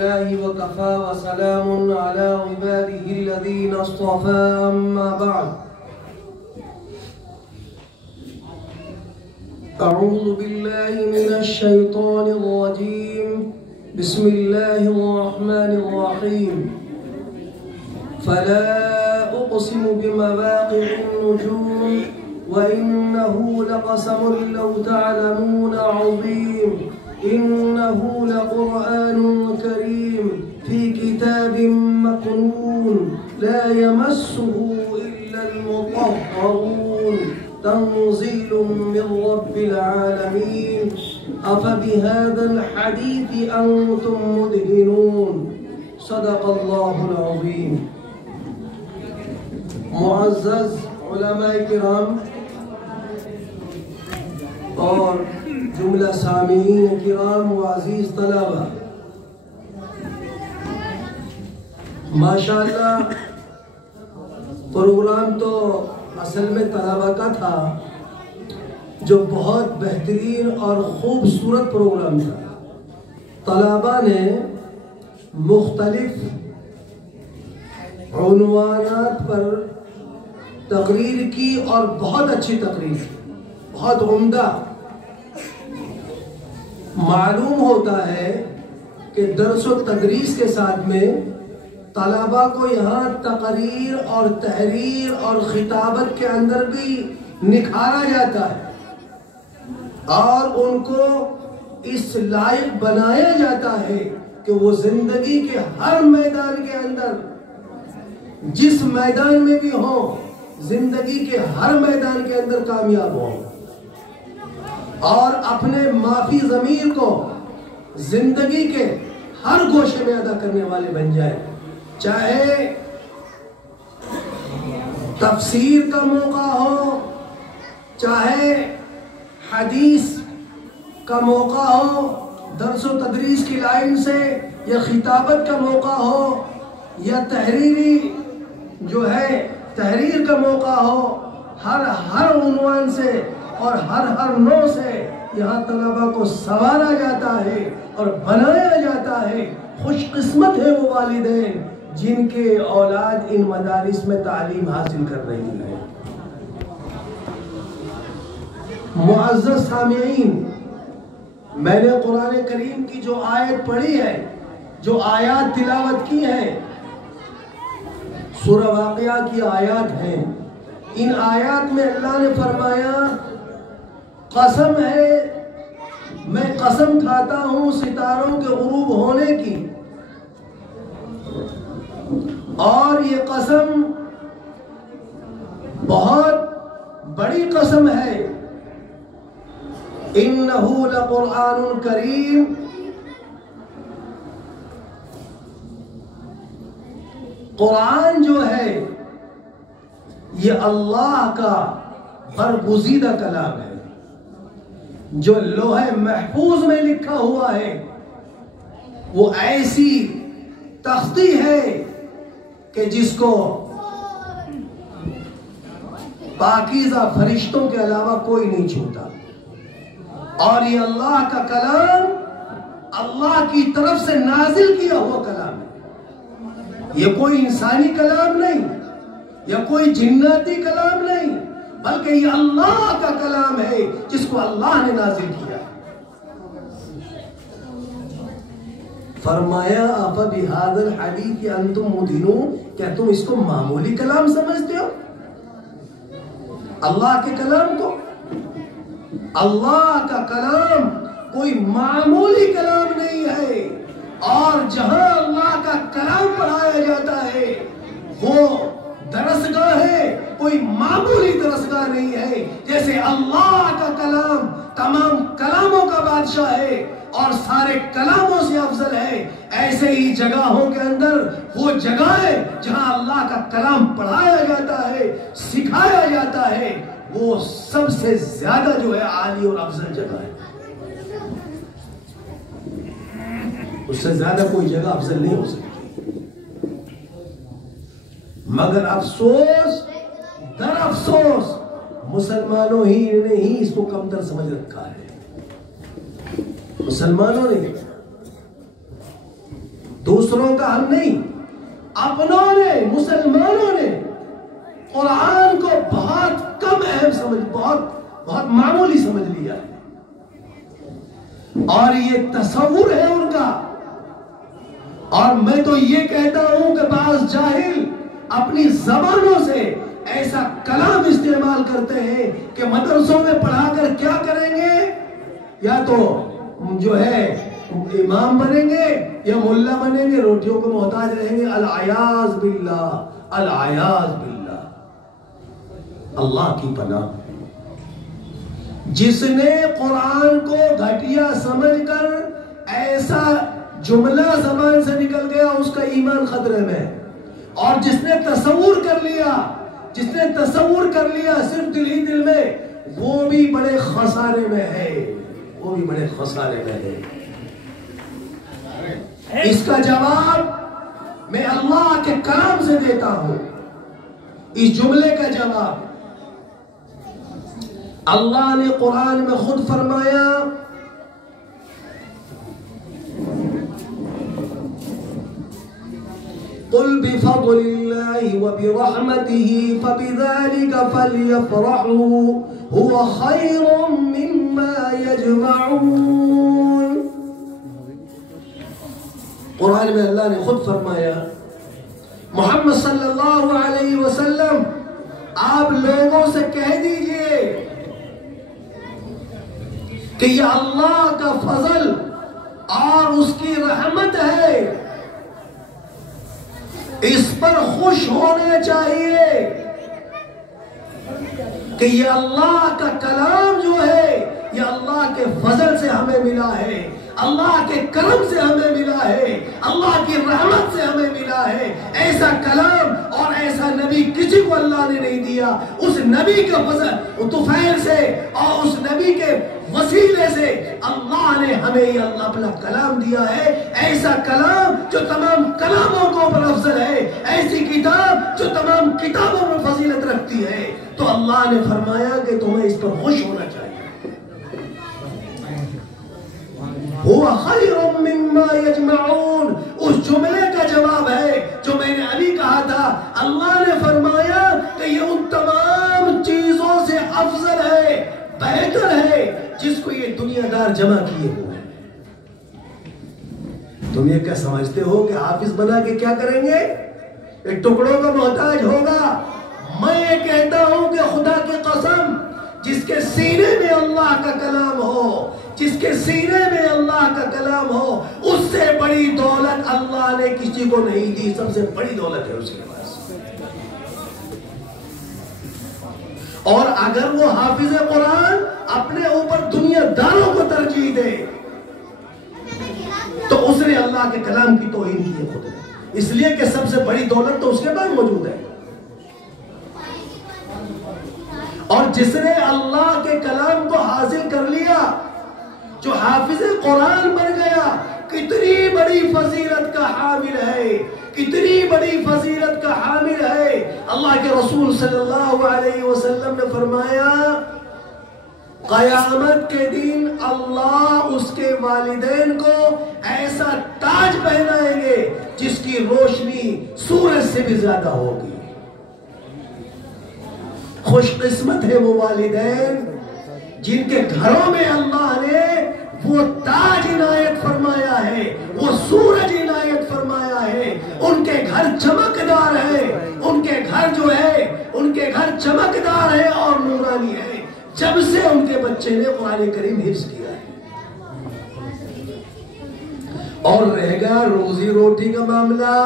الله وكفى وسلام على عباده الذين اصطفى أما بعد. أعوذ بالله من الشيطان الرجيم. بسم الله الرحمن الرحيم. فلا أقسم بمواقع النجوم وإنه لقسم لو تعلمون عظيم. إنه لقرآن كريم في كتاب مكنون لا يمسه إلا المطهرون تنزيل من رب العالمين. أفبهذا الحديث أنتم مدهنون. صدق الله العظيم. معزز علماء کرام اور جملہ سامعین کرام و عزیز طلبہ، ماشاءاللہ پروگرام تو اصل میں طلبہ کا تھا، جو بہت بہترین اور خوبصورت پروگرام تھا۔ طلبہ نے مختلف عنوانات پر تقریر کی اور بہت اچھی تقریر، بہت عمدہ۔ معلوم ہوتا ہے کہ درس و تدریس کے ساتھ میں طلبہ کو یہاں تقریر اور تحریر اور خطابت کے اندر بھی نکھارا جاتا ہے اور ان کو اس لائق بنایا جاتا ہے کہ وہ زندگی کے ہر میدان کے اندر، جس میدان میں بھی ہوں، زندگی کے ہر میدان کے اندر کامیاب ہوں اور اپنے معافی ضمیر کو زندگی کے ہر گوشے میں ادا کرنے والے بن جائے۔ چاہے تفسیر کا موقع ہو، چاہے حدیث کا موقع ہو درس و تدریس کی لائن سے، یا خطابت کا موقع ہو، یا تحریری جو ہے تحریر کا موقع ہو، ہر عنوان سے اور ہر نوع سے یہاں طلبہ کو سنوارا جاتا ہے اور بنایا جاتا ہے۔ خوش قسمت ہے وہ والدین جن کے اولاد ان مدارس میں تعلیم حاصل کر رہی ہے۔ معزز سامعین، میں نے قرآن کریم کی جو آیت پڑھی ہے، جو آیات تلاوت کی ہیں، سورہ واقعہ کی آیات ہیں۔ ان آیات میں اللہ نے فرمایا، قسم ہے، میں قسم کھاتا ہوں ستاروں کے غروب ہونے کی، اور یہ قسم بہت بڑی قسم ہے۔ انہو لقرآن کریم، قرآن جو ہے یہ اللہ کا برگزیدہ کلام ہے، جو لوح محفوظ میں لکھا ہوا ہے۔ وہ ایسی تختی ہے کہ جس کو پاکیزہ فرشتوں کے علاوہ کوئی نہیں چھوتا، اور یہ اللہ کا کلام اللہ کی طرف سے نازل کیا ہوا کلام ہے۔ یہ کوئی انسانی کلام نہیں، یا کوئی جناتی کلام نہیں، بلکہ یہ اللہ کا کلام ہے جس کو اللہ نے نازل کیا۔ فرمایا أَفَبِهَذَا الْحَدِيثِ أَنْتُمْ مُدْهِنُونَ، کیا تم اس کو معمولی کلام سمجھتے ہو؟ اللہ کے کلام کو، اللہ کا کلام کوئی معمولی کلام نہیں ہے، اور جہاں اللہ کا کلام پڑھایا جاتا ہے وہ درسگاہ ہے، کوئی معمولی درسگاہ نہیں ہے۔ جیسے اللہ کا کلام تمام کلاموں کا بادشاہ ہے اور سارے کلاموں سے افضل ہے، ایسے ہی جگہوں کے اندر وہ جگہ ہے جہاں اللہ کا کلام پڑھایا جاتا ہے، سکھایا جاتا ہے، وہ سب سے زیادہ جو ہے عالی اور افضل جگہ ہے۔ اس سے زیادہ کوئی جگہ افضل نہیں ہو سکتی۔ مگر افسوس در افسوس مسلمانوں ہی نے ہی اس کو کمتر سمجھ رکھا ہے۔ مسلمانوں نے دوسروں کا ہم نہیں، اپنوں نے، مسلمانوں نے قرآن کو بہت کم اہم سمجھ، بہت معمولی سمجھ لیا ہے، اور یہ تصور ہے ان کا۔ اور میں تو یہ کہتا ہوں کہ بعض جاہل اپنی زبانوں سے ایسا کلام استعمال کرتے ہیں کہ مدرسوں میں پڑھا کر کیا کریں گے؟ یا تو جو ہے امام بنیں گے یا ملا بنیں گے، روٹیوں کو محتاج رہیں گے۔ العیاذ باللہ، العیاذ باللہ، اللہ کی پناہ۔ جس نے قرآن کو گھٹیا سمجھ کر ایسا جملہ زبان سے نکل گیا، اس کا ایمان خطرے میں۔ اور جس نے تصور کر لیا، صرف دل ہی دل میں، وہ بھی بڑے خسارے میں ہے، وہ بھی بڑے خسارے میں ہے۔ اس کا جواب میں اللہ کے کلام سے دیتا ہوں۔ اس جملے کا جواب اللہ نے قرآن میں خود فرمایا، قل بفضل اللہ وبرحمتہ فبذلک فلیفرحوا هو خیر مما یجمعون۔ قرآن میں اللہ نے خود فرمایا، محمد صلی اللہ علیہ وسلم آپ لوگوں سے کہہ دیجئے کہ یہ اللہ کا فضل اور اس کی رحمت ہے، اس پر خوش ہونے چاہیے کہ یہ اللہ کا کلام جو ہے یہ اللہ کے فضل سے ہمیں ملا ہے، اللہ کے کرم سے ہمیں ملا ہے، اللہ کی رحمت سے ہمیں ملا ہے۔ ایسا کلام اور ایسا نبی کسی کو اللہ نے نہیں دیا۔ اس نبی کا فضل طفیل سے اور اس نبی کے وسیلے سے اللہ نے ہمیں یہ اللہ اپنا کلام دیا ہے، ایسا کلام جو تمام کلاموں کو پر افضل ہے، ایسی کتاب جو تمام کتابوں میں فضیلت رکھتی ہے۔ تو اللہ نے فرمایا کہ تمہیں اس پر خوش ہونا چاہیے۔ هو خیر مما یجمعون، اس جملے کا جواب ہے جو میں نے ابھی کہا تھا۔ اللہ نے فرمایا کہ یہ ان تمام چیزوں سے افضل ہے، بہتر ہے جس کو یہ دنیا دار جمع کیے ہوئے ہیں۔ تم یہ کیا سمجھتے ہو کہ حافظ بنا کے کیا کریں گے؟ ایک ٹکڑوں کا محتاج ہوگا۔ میں یہ کہتا ہوں کہ خدا کی قسم، جس کے سینے میں اللہ کا کلام ہو، جس کے سینے میں اللہ کا کلام ہو، اس سے بڑی دولت اللہ نے کسی کو نہیں دی۔ سب سے بڑی دولت ہے اس کے پاس۔ اور اگر وہ حافظ قرآن اپنے اوپر دنیا داروں کو ترجیح دے تو اس نے اللہ کے کلام کی توہین کی ہے خود نے، اس لیے کہ سب سے بڑی دولت تو اس کے پاس موجود ہے۔ اور جس نے اللہ کے کلام کو حاصل کر لیا، جو حافظ قرآن بن گیا، کتنی بڑی فضیلت کا حامل ہے، کتنی بڑی فضیلت کا حامل ہے۔ اللہ کے رسول صلی اللہ علیہ وسلم نے فرمایا، قیامت کے دن اللہ اس کے والدین کو ایسا تاج پہنائیں گے جس کی روشنی سورج سے بھی زیادہ ہوگی۔ خوش قسمت ہے وہ والدین جن کے گھروں میں اللہ نے وہ تاج عنایت فرمایا ہے، وہ سورج عنایت فرمایا ہے۔ ان کے گھر چمکدار ہے، ان کے گھر جو ہے، ان کے گھر چمکدار ہے اور نورانی ہے، جب سے ان کے بچے نے قرآن کریم حفظ کیا ہے۔ اور رہ گیا روزی روٹی کا معاملہ،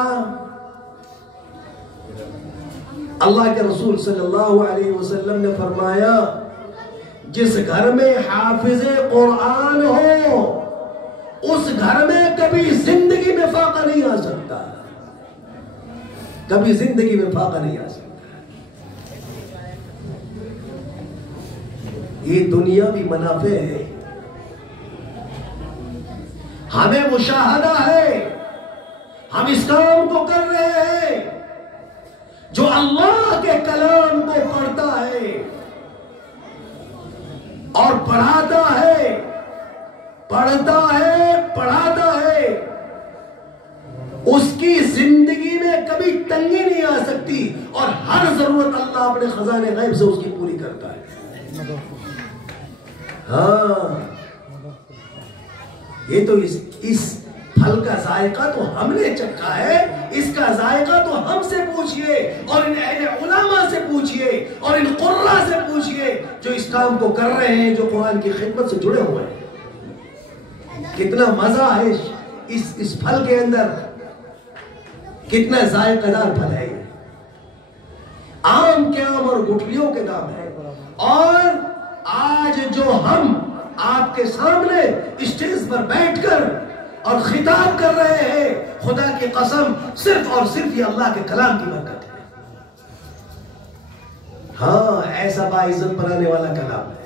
اللہ کے رسول صلی اللہ علیہ وسلم نے فرمایا، جس گھر میں حافظ قرآن ہو اس گھر میں کبھی زندگی میں فاقہ نہیں آ سکتا، کبھی زندگی میں فاقہ نہیں آ سکتا۔ یہ دنیا بھی منافع ہے، ہمیں مشاہدہ ہے، ہم اس کام کو کر رہے ہیں۔ جو اللہ کے کلام کو پڑھتا ہے اور پڑھاتا ہے، پڑھتا ہے، پڑھاتا ہے، اس کی زندگی میں کبھی تنگی نہیں آ سکتی، اور ہر ضرورت اللہ اپنے خزانے غیب سے اس کی پوری کرتا ہے۔ ہاں، یہ تو اس پھل کا ذائقہ تو ہم نے چکھا ہے، اس کا ذائقہ تو ہم سے پوچھئے، اور ان اہل علماء سے پوچھئے، اور ان قراء سے پوچھئے جو اس کام کو کر رہے ہیں، جو قرآن کی خدمت سے جڑے ہوئے ہیں۔ کتنا مزہ ہے اس پھل کے اندر، کتنا ذائقہ دار پھل ہے یہ۔ آم کے آم اور گٹھلیوں کے دام ہے، اور آج جو ہم آپ کے سامنے اسٹیج پر بیٹھ کر اور خطاب کر رہے ہیں، خدا کی قسم صرف اور صرف یہ اللہ کے کلام کی برکت ہے۔ ہاں، ایسا باعزت بنانے والا کلام ہے۔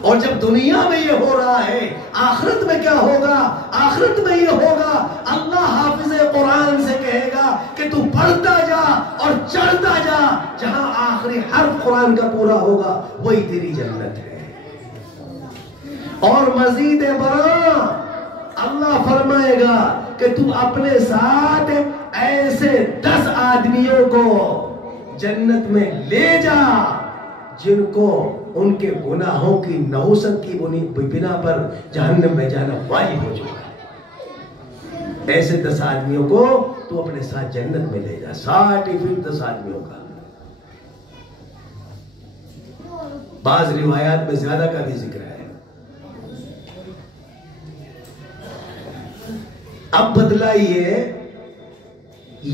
اور جب دنیا میں یہ ہو رہا ہے، آخرت میں کیا ہوگا؟ آخرت میں یہ ہوگا، اللہ حافظ قرآن سے کہے گا کہ تو پڑھتا جا اور چڑھتا جا، جہاں آخری حرف قرآن کا پورا ہوگا وہی تیری جنت ہے۔ اور مزید برآں اللہ فرمائے گا کہ تو اپنے ساتھ ایسے 10 آدمیوں کو جنت میں لے جا جن کو ان کے گناہوں کی نحوست کی بنا پر جہنم میں جانا واجب ہو چکا ہے۔ ایسے 10 آدمیوں کو تو اپنے ساتھ جنت میں لے جا، 60 10 آدمیوں کا۔ بعض روایات میں زیادہ کا بھی ذکر ہے۔ اب بدلائیے،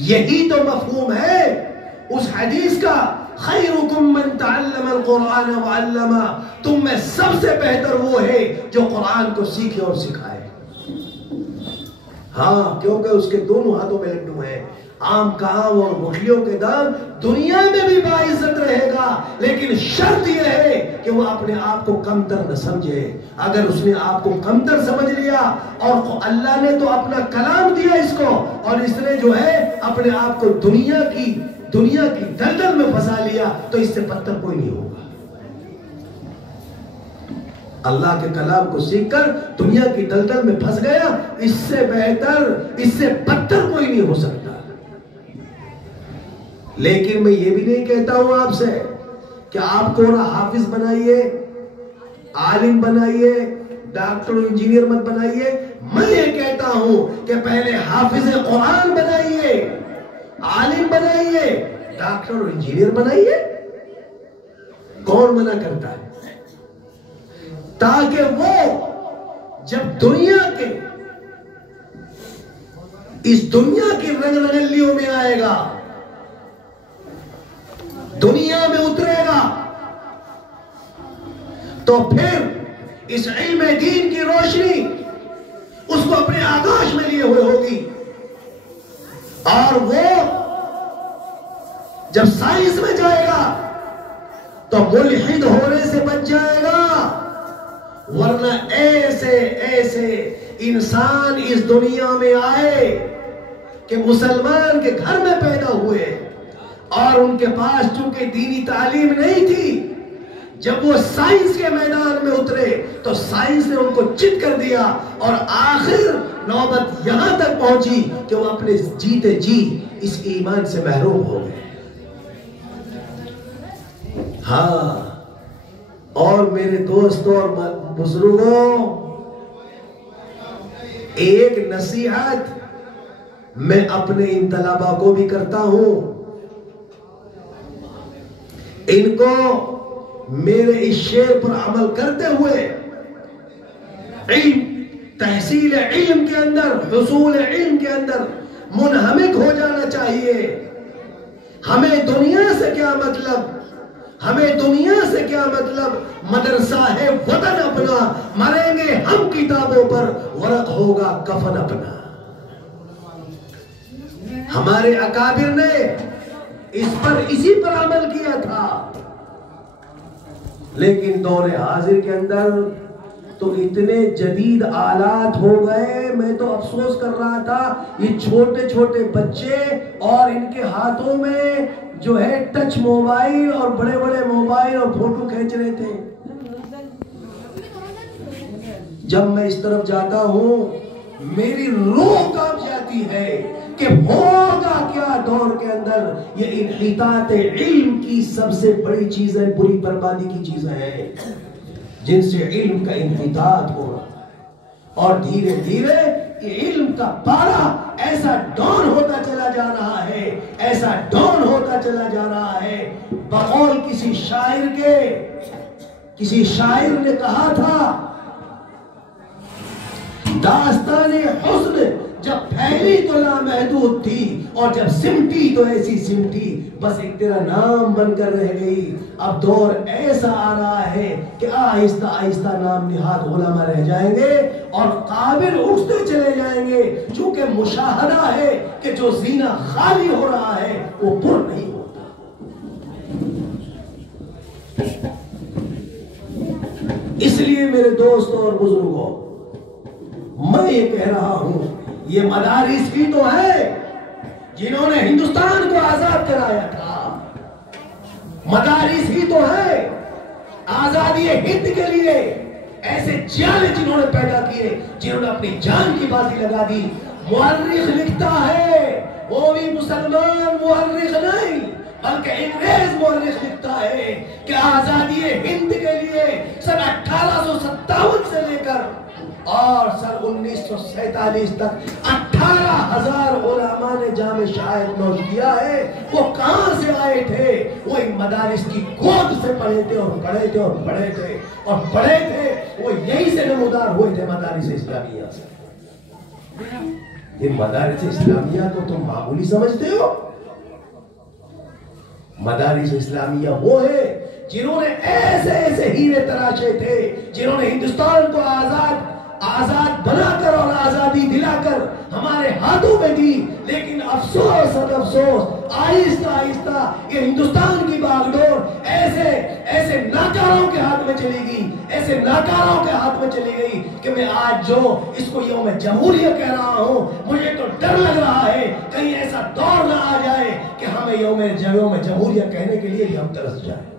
یہی تو مفہوم ہے اس حدیث کا، خیرکم من تعلم القرآن وعلمہ، تم میں سب سے بہتر وہ ہے جو قرآن کو سیکھے اور سکھائے۔ ہاں، کیونکہ اس کے دونوں ہاتھوں میں لڈو ہیں، آم کا آم اور گٹھلیوں کے دام۔ دنیا میں بھی باعزت رہے گا، لیکن شرط یہ ہے کہ وہ اپنے آپ کو کمتر نہ سمجھے۔ اگر اس نے آپ کو کمتر سمجھ لیا، اور اللہ نے تو اپنا کلام دیا اس کو، اور اس نے جو ہے اپنے آپ کو دنیا کی دلدل میں پھنسا لیا، تو اس سے بدتر کوئی نہیں ہوگا۔ اللہ کے کلام کو سیکھ کر دنیا کی دلدل میں پھنس گیا، اس سے بہتر، اس سے بدتر کوئی نہیں ہو سکتا۔ لیکن میں یہ بھی نہیں کہتا ہوں آپ سے کہ آپ کو حافظ بنائیے، عالم بنائیے، ڈاکٹر انجینئر مت بنائیے۔ میں یہ کہتا ہوں کہ پہلے حافظ قرآن بنائیے، عالم بنائیے، ڈاکٹر اور انجینئر بنائیے۔ کون منع کرتا ہے؟ تاکہ وہ جب اس دنیا کی رنگ رنگلیوں میں آئے گا، دنیا میں اترے گا، تو پھر اس علم دین کی روشنی اس کو اپنے آکاش میں لیے ہوئے ہوگی، اور وہ جب سائنس میں جائے گا تو ملحد ہونے سے بچ جائے گا۔ ورنہ ایسے انسان اس دنیا میں آئے کہ مسلمان کے گھر میں پیدا ہوئے، اور ان کے پاس چونکہ دینی تعلیم نہیں تھی، جب وہ سائنس کے میدان میں اترے تو سائنس نے ان کو چت کر دیا، اور آخر نوبت یہاں تک پہنچی کہ وہ اپنے جیتے جی اس ایمان سے محروم ہو گئے۔ ہاں، اور میرے دوستوں اور بزرگوں، ایک نصیحت میں اپنے ان طلباء کو بھی کرتا ہوں، ان کو میرے اس شعر پر عمل کرتے ہوئے علم، تحصیل علم کے اندر، حصول علم کے اندر منہمک ہو جانا چاہیے۔ ہمیں دنیا سے کیا مطلب، ہمیں دنیا سے کیا مطلب، مدرسہ ہے وطن اپنا، مریں گے ہم کتابوں پر، ورق ہوگا کفن اپنا۔ ہمارے اکابر نے اسی پر عمل کیا تھا، لیکن دور حاضر کے اندر تو اتنے جدید آلات ہو گئے، میں تو افسوس کر رہا تھا، یہ چھوٹے چھوٹے بچے اور ان کے ہاتھوں میں جو ہے ٹچ موبائل اور بڑے بڑے موبائل اور فوٹو کھینچ رہے تھے۔ جب میں اس طرف جاتا ہوں میری روح کانپ جاتی ہے کہ ہوگا کیا دور کے اندر. یہ انحطاط علم کی سب سے بڑی چیزیں، بری بربادی کی چیزیں ہیں جن سے علم کا انحطاط ہو رہا ہے، اور دھیرے دھیرے علم کا پارا ایسا ڈاؤن ہوتا چلا جا رہا ہے، ایسا ڈاؤن ہوتا چلا جا رہا ہے. بقول کسی شاعر کے، کسی شاعر نے کہا تھا داستان حسن جب پھیلی تو لامحدود تھی، اور جب سمٹی تو ایسی سمٹی بس ایک تیرا نام بن کر رہ گئی. اب دور ایسا آ رہا ہے کہ آہستہ آہستہ نام نہاد علماء رہ جائیں گے اور قابل اٹھتے چلے جائیں گے، چونکہ مشاہدہ ہے کہ جو زینہ خالی ہو رہا ہے وہ پر نہیں ہوتا. اس لیے میرے دوستوں اور بزرگوں، میں یہ کہہ رہا ہوں، یہ مدارس ہی تو ہے جنہوں نے ہندوستان کو آزاد کرایا تھا. مدارس ہی تو ہے آزادی ہند کے لیے ایسے جیالے جنہوں نے پیدا کیے، جنہوں نے اپنی جان کی بازی لگا دی. مورخ لکھتا ہے، وہ بھی مسلمان مورخ نہیں بلکہ انگریز مورخ لکھتا ہے کہ آزادی ہند کے لیے سن 1857 سے لے کر اور سن 1947 تک 18,000 علماء نے جام شہادت نوش کیا ہے. وہ کہاں سے آئے تھے؟ وہ ان مدارس کی گود سے پڑھے تھے اور پڑھے تھے اور پڑھے تھے اور پڑھے تھے. وہ یہی سے نمودار ہوئے تھے مدارس اسلامیہ سے. یہ مدارس اسلامیہ کو تم معمولی سمجھتے ہو؟ مدارس اسلامیہ وہ ہے جنہوں نے ایسے ایسے ہیرے تراشے تھے، جنہوں نے ہندوستان کو آزاد بنا کر اور آزادی دلا کر ہمارے ہاتھوں میں دی. لیکن افسوس افسوس، آہستہ آہستہ یہ ہندوستان کی باغ ڈور ایسے ناکاروں کے ہاتھ میں چلی گئی، ایسے ناکاروں کے ہاتھ میں چلی گئی کہ میں آج جو اس کو یوم جمہوریہ کہہ رہا ہوں، مجھے تو ڈر لگ رہا ہے کہیں ایسا دور نہ آ جائے کہ ہمیں یوم جمہوریہ کہنے کے لیے بھی ہم ترس جائیں.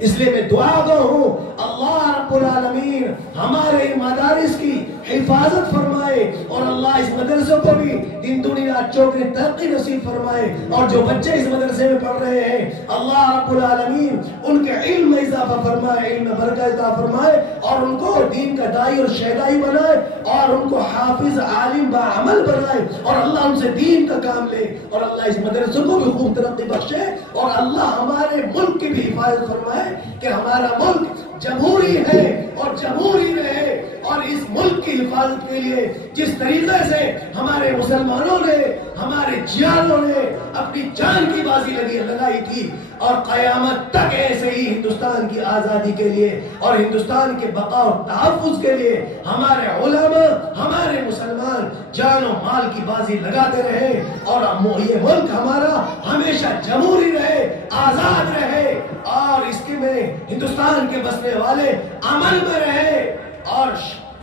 اس لیے میں دعا گو ہوں اللہ رب العالمین ہمارے مدارس کی حفاظت فرمائے، اور اللہ اس مدرسوں کو بھی دن دنیا چوکری ترقی نصیب فرمائے. اور جو بچے اس مدرسے میں پڑھ رہے ہیں اللہ رب العالمین ان کے علم میں اضافہ فرمائے، علم میں برکت عطا فرمائے، اور ان کو دین کا داعی اور شہدائی بنائے، اور ان کو حافظ عالم باعمل بنائے، اور اللہ ان سے دین کا کام لے، اور اللہ اس مدرسوں کو بھی خوب ترقی بخشے، اور اللہ ہمارے ملک کی بھی حفاظت فرمائے کہ ہمارا ملک جمہوری ہے اور جمہوری رہے. اور اس ملک کی حفاظت کے لیے جس طریقے سے ہمارے مسلمانوں نے، ہمارے جیالوں نے اپنی جان کی بازی لگائی تھی، اور قیامت تک ایسے ہی ہندوستان کی آزادی کے لیے اور ہندوستان کے بقا اور تحفظ کے لیے ہمارے علماء، ہمارے مسلمان جان و مال کی بازی لگاتے رہے، اور یہ ملک ہمارا ہمیشہ جمہوری رہے، آزاد رہے، اور اس کے میں ہندوستان کے بسنے والے عمل میں رہے، اور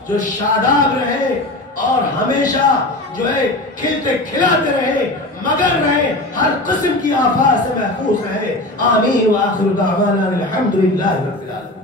جو شاداب رہے، اور ہمیشہ جو ہے کھلتے کھلاتے رہے، مگر رہے، ہر قسم کی آفات سے محفوظ رہے. آمین. وآخر دعوانا الحمدللہ رب العالمین.